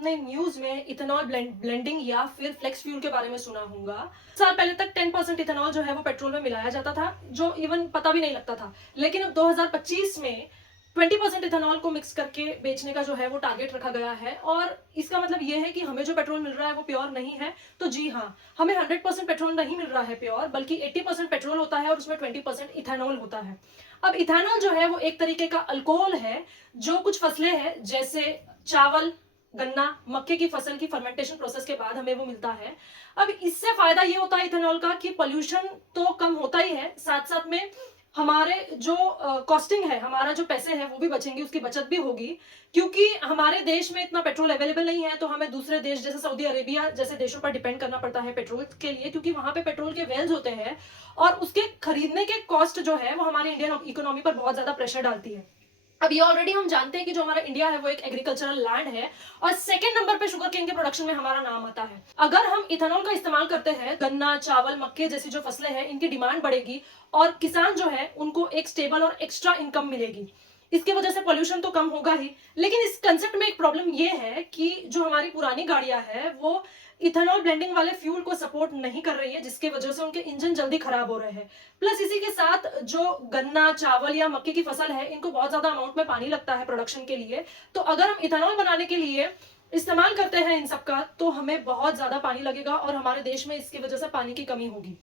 आपने न्यूज में ethanol blending या फिर फ्लेक्स फ्यूल के बारे में सुना होगा। साल पहले तक 10% इथेनॉल जो है वो पेट्रोल में मिलाया जाता था, जो इवन पता भी नहीं लगता था। लेकिन अब 2025 में 20% इथेनॉल को मिक्स करके बेचने का जो है वो टारगेट रखा गया है। और इसका मतलब ये है कि हमें जो पेट्रोल मिल रहा है वो प्योर नहीं है। तो जी हाँ, हमें 100% पेट्रोल नहीं मिल रहा है प्योर, बल्कि 80% पेट्रोल होता है और उसमें 20% इथेनॉल होता है। अब इथेनॉल जो है वो एक तरीके का अल्कोहल है, जो कुछ फसलें हैं जैसे चावल, गन्ना, मक्के की फसल की फर्मेंटेशन प्रोसेस के बाद हमें वो मिलता है। अब इससे फायदा ये होता है इथेनॉल का कि पोल्यूशन तो कम होता ही है, साथ साथ में हमारे जो कॉस्टिंग है, हमारा जो पैसे हैं वो भी बचेंगे, उसकी बचत भी होगी। क्योंकि हमारे देश में इतना पेट्रोल अवेलेबल नहीं है, तो हमें दूसरे देश जैसे सऊदी अरेबिया जैसे देशों पर डिपेंड करना पड़ता है पेट्रोल के लिए, क्योंकि वहां पे पेट्रोल के वेल्स होते हैं और उसके खरीदने के कॉस्ट जो है वो हमारे इंडियन इकोनॉमी पर बहुत ज्यादा प्रेशर डालती है। अब ये ऑलरेडी हम जानते हैं कि जो हमारा इंडिया है वो एक एग्रीकल्चरल लैंड है और सेकंड नंबर पे शुगर केन के प्रोडक्शन में हमारा नाम आता है। अगर हम इथेनॉल का इस्तेमाल करते हैं, गन्ना, चावल, मक्के जैसी जो फसलें हैं इनकी डिमांड बढ़ेगी और किसान जो है उनको एक स्टेबल और एक्स्ट्रा इनकम मिलेगी। इसकी वजह से पोल्यूशन तो कम होगा ही, लेकिन इस कंसेप्ट में एक प्रॉब्लम ये है कि जो हमारी पुरानी गाड़ियां हैं वो इथेनॉल ब्लेंडिंग वाले फ्यूल को सपोर्ट नहीं कर रही है, जिसकी वजह से उनके इंजन जल्दी खराब हो रहे हैं। प्लस इसी के साथ जो गन्ना, चावल या मक्के की फसल है इनको बहुत ज्यादा अमाउंट में पानी लगता है प्रोडक्शन के लिए। तो अगर हम इथेनॉल बनाने के लिए इस्तेमाल करते हैं इन सब का, तो हमें बहुत ज्यादा पानी लगेगा और हमारे देश में इसकी वजह से पानी की कमी होगी।